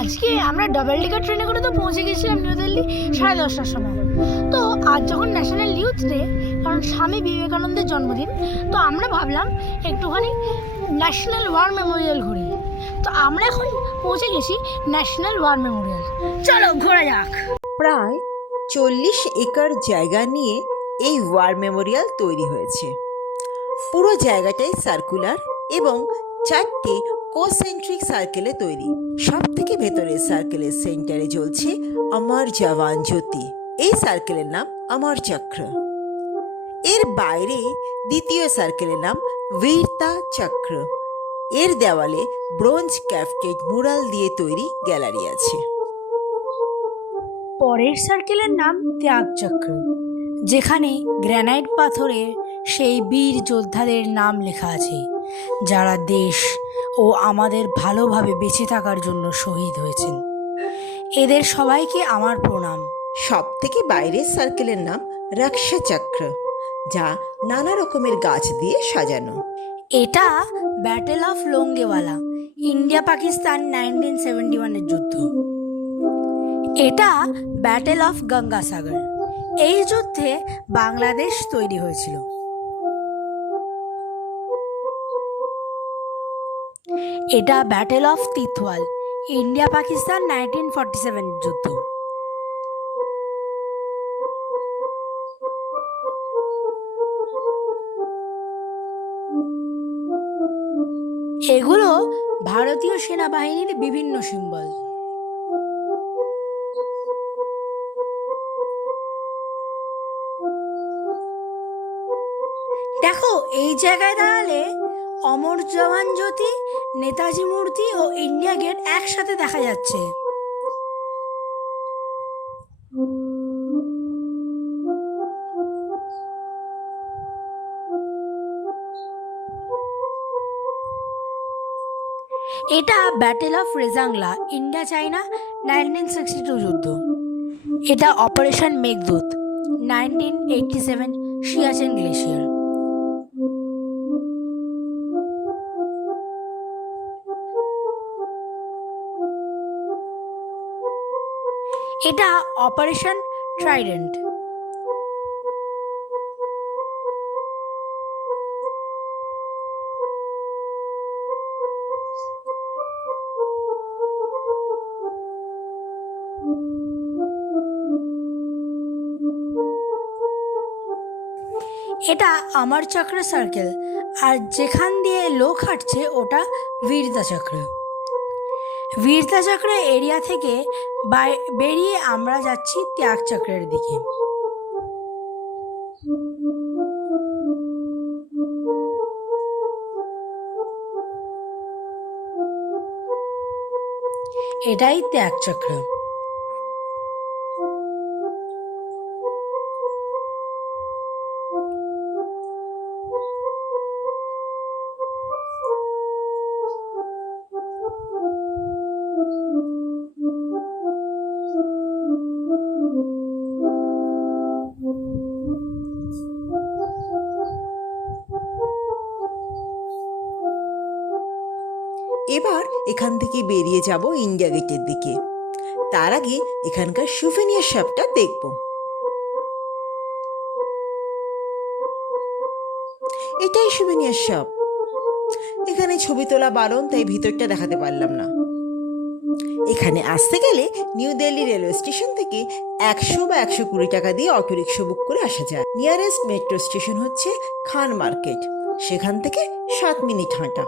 আজকে আমরা ডাবল ডিকার ট্রেনে করে তো পৌঁছে গেছিলাম নিউ দিল্লি 10:30টার সময়। তো আজ যখন ন্যাশনাল ইউথ ডে, কারণ স্বামী বিবেকানন্দের জন্মদিন, তো আমরা ভাবলাম একটুখানি ন্যাশনাল ওয়ার মেমোরিয়াল ঘুরি। তো আমরা এখন পৌঁছে গেছি ন্যাশনাল ওয়ার মেমোরিয়াল। চলো ঘোরা যাক। প্রায় 40 একর জায়গা নিয়ে এই ওয়ার মেমোরিয়াল তৈরি হয়েছে। পুরো জায়গাটাই সার্কুলার এবং 4টে কোসেন্ট্রিক সার্কেলে তৈরি। সব থেকে ভেতরের সার্কেলের সেন্টারে জ্বলছে অমর জওয়ান জ্যোতি। এই সার্কেলের নাম অমর চক্র। এর বাইরে দ্বিতীয় সার্কেলের নাম বীরতা চক্র। এর দেওয়ালে ব্রোঞ্জ ক্যাফটেড মুরাল দিয়ে তৈরি গ্যালারি আছে। পরের সার্কেলের নাম ত্যাগ চক্র, যেখানে গ্রানাইট পাথরের সেই বীর যোদ্ধাদের নাম লেখা আছে, যারা দেশ ও আমাদের ভালোভাবে বেঁচে থাকার জন্য শহীদ হয়েছেন। এদের সবাইকে আমার প্রণাম। সব থেকে বাইরের সার্কেলের নাম রক্ষা চক্র, যা নানা রকমের গাছ দিয়ে সাজানো। এটা battle of Longewala, India Pakistan 1971-এর যুদ্ধ। এটা ব্যাটেল অফ গঙ্গাসাগর, এই যুদ্ধে বাংলাদেশ তৈরি হয়েছিল। এটা ব্যাটেল অফ তিতওয়াল, ইন্ডিয়া পাকিস্তান 1947-এর যুদ্ধ। এগুলো ভারতীয় সেনাবাহিনীর বিভিন্ন সিম্বল। দেখো, এই জায়গায় দাঁড়ালে অমর জওয়ান জ্যোতি, নেতাজি মূর্তি ও ইন্ডিয়া গেট একসাথে দেখা যাচ্ছে। এটা ব্যাটেল অফ রেজাংলা, ইন্ডিয়া চাইনা 1962 যুদ্ধ। এটা অপারেশন মেঘদূত 1987, সিয়াচেন গ্লেশিয়ার। এটা অপারেশন ট্রাইডেন্ট। এটা অমর চক্র সার্কেল, আর যেখান দিয়ে লোক হাঁটছে ওটা বীরতা চক্র। বীরতা চক্র এরিয়া থেকে বেরিয়ে আমরা যাচ্ছি ত্যাগ চক্রের দিকে। এটাই ত্যাগ চক্র। এবার এখান থেকে বেরিয়ে যাব ইন্ডিয়া গেটের দিকে। তার আগে এখানকার সুভেনিয়ার শপটা দেখব। এটাই সুভেনিয়ার শপ। এখানে ছবি তোলা বারণ, তাই ভিতরটা দেখাতে পারলাম না। এখানে আসতে গেলে নিউ দিল্লি রেলওয়ে স্টেশন থেকে 100 বা 120 টাকা দিয়ে অটো রিক্সা বুক করে আসা যায়। নিয়ারেস্ট মেট্রো স্টেশন হচ্ছে খান মার্কেট, সেখান থেকে 7 মিনিট হাঁটা।